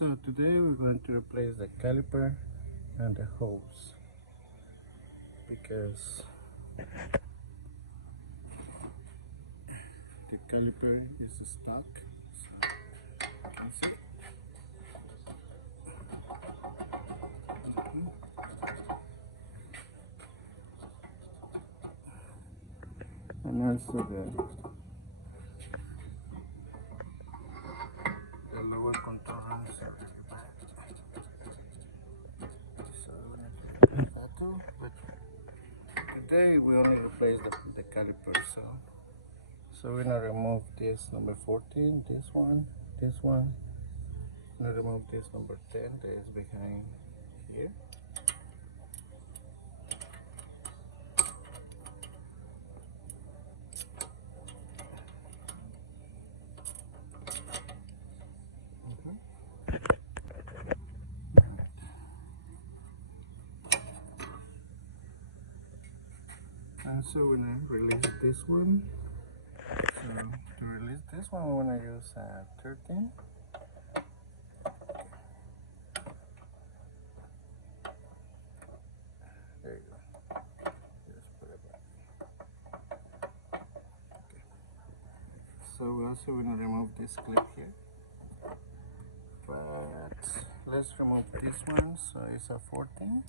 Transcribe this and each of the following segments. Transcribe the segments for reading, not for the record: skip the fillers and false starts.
So today we're going to replace the caliper and the hose because the caliper is stuck. So you can see. And also the lower control arms are really bad. So we need to replace that too. But today we only replace the caliper. So we're gonna remove this number 14, this one. Gonna remove this number 10 that is behind here. And so we're gonna release this one. So to release this one, we're gonna use 13. There you go. Just put it back. Okay. So we also gonna remove this clip here. But let's remove this one. So it's a 14.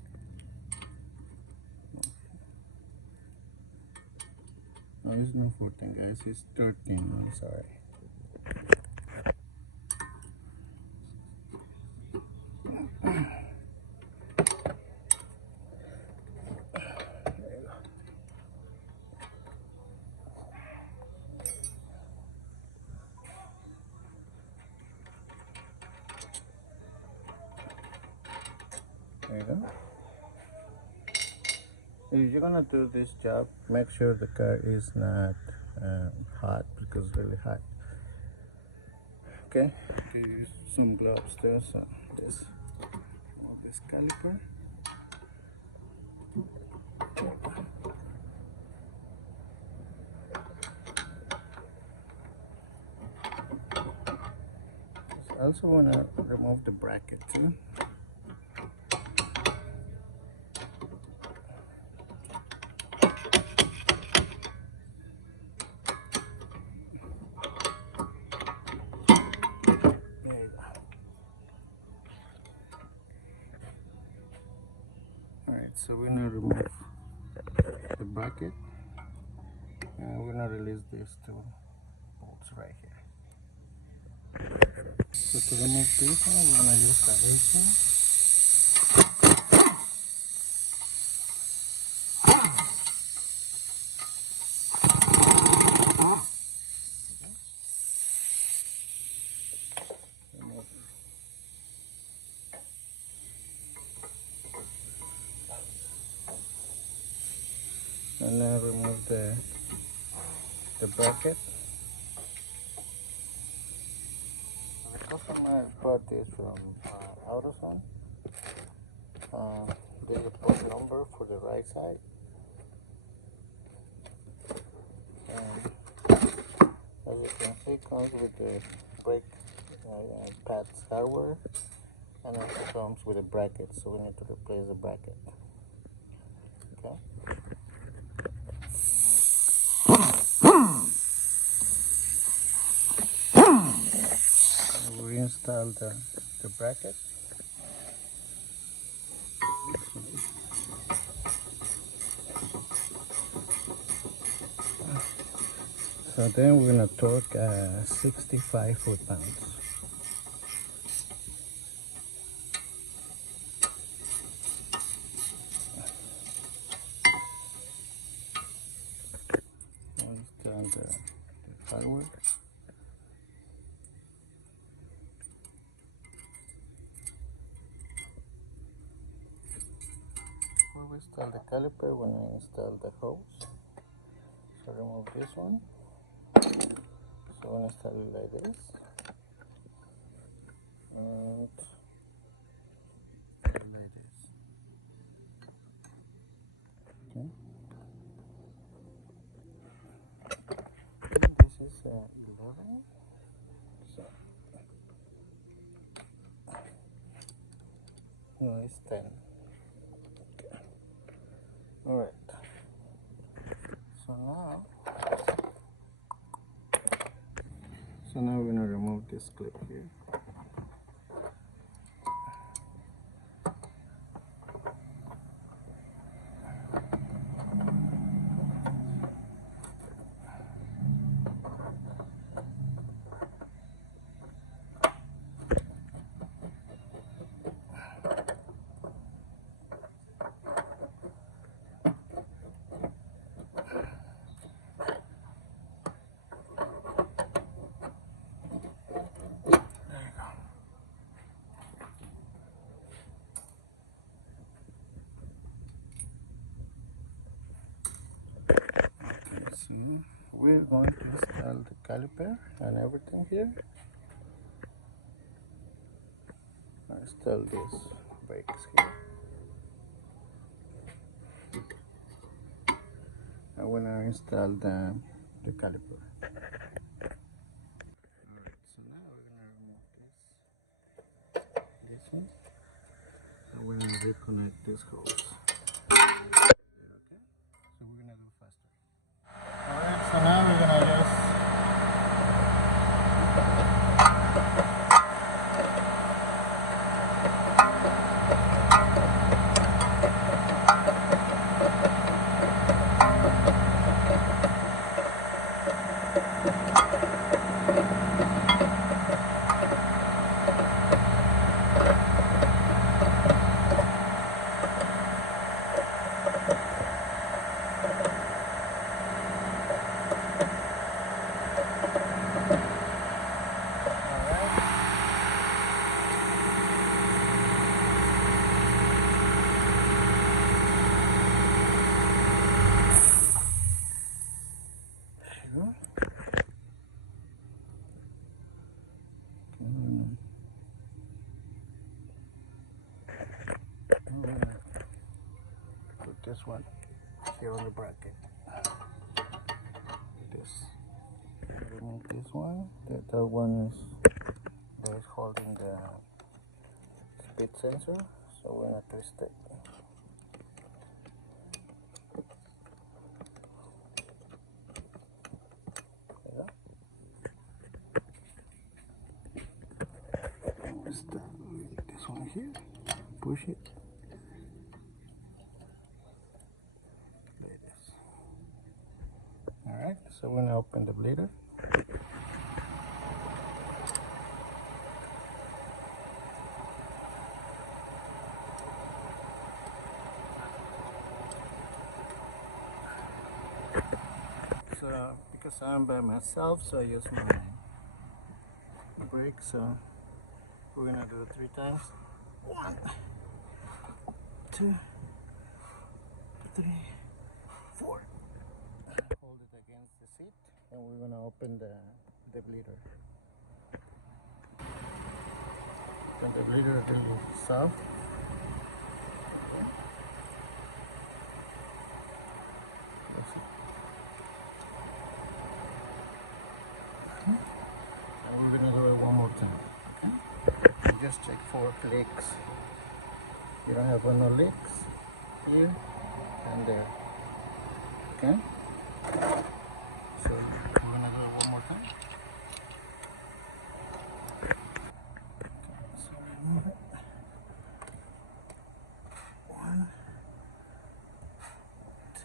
No, it's not 14, guys. It's 13. I'm sorry. There you go. If you're gonna do this job, make sure the car is not hot because it's really hot. Okay, you use some gloves there. So let's remove this caliper. I also want to remove the bracket too. Alright, so we're gonna remove the bracket and we're gonna release these two bolts right here. So to remove this one, we're gonna use the agent. And then remove the bracket. The customer bought this from AutoZone. They put number for the right side. And as you can see, it comes with the brake pads hardware, and also comes with a bracket. So we need to replace the bracket. Okay. We install the bracket. So then we're gonna torque 65 foot-pounds. Install the hardware. Before we install the caliper, we're gonna install the hose. So remove this one. So we're gonna install it like this. And like this. Okay. This is 11. So No, it's 10. Okay. All right. So now we're gonna remove this clip here. So we're going to install the caliper and everything here. Install these brakes here. I want to install the caliper. Alright, so now we're going to remove this one. And we're going to reconnect these holes. Okay? So we're going to do faster. Alright, so now we're going to just put this one here on the bracket. This. Remove this one. The one is that is holding the speed sensor, so we're gonna twist it. There you go. Twist this one here. Push it. Like this. Alright, so we're gonna open the bleeder. So because I'm by myself, so I use my brake. So we're gonna do it 3 times. 1, 2, 3, 4. Hold it against the seat, and we're gonna open the bleeder. Then the bleeder is really soft. Okay. That's it. And we're gonna do it one more time. Okay. You just check for leaks. You don't have no leaks here and there. Okay. So we're gonna do it one more time. Okay, so remove it. 1, 2,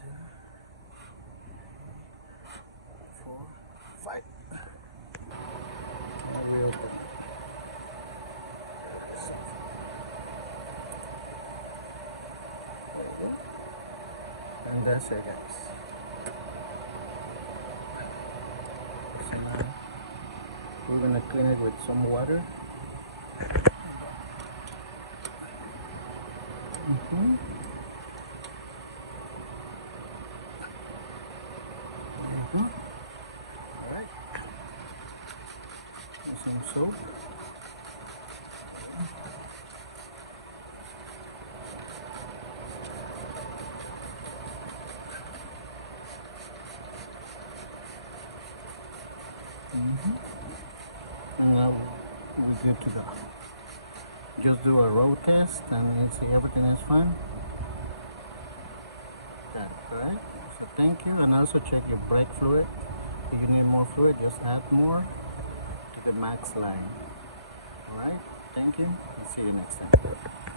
4, 5. And we open. And that's it, guys. So now we're gonna clean it with some water. Alright. Some soap. And now we're good to go. just do a road test and you'll see everything is fine. Okay, alright? So thank you, and also check your brake fluid. If you need more fluid, just add more to the max line. Alright? Thank you, and see you next time.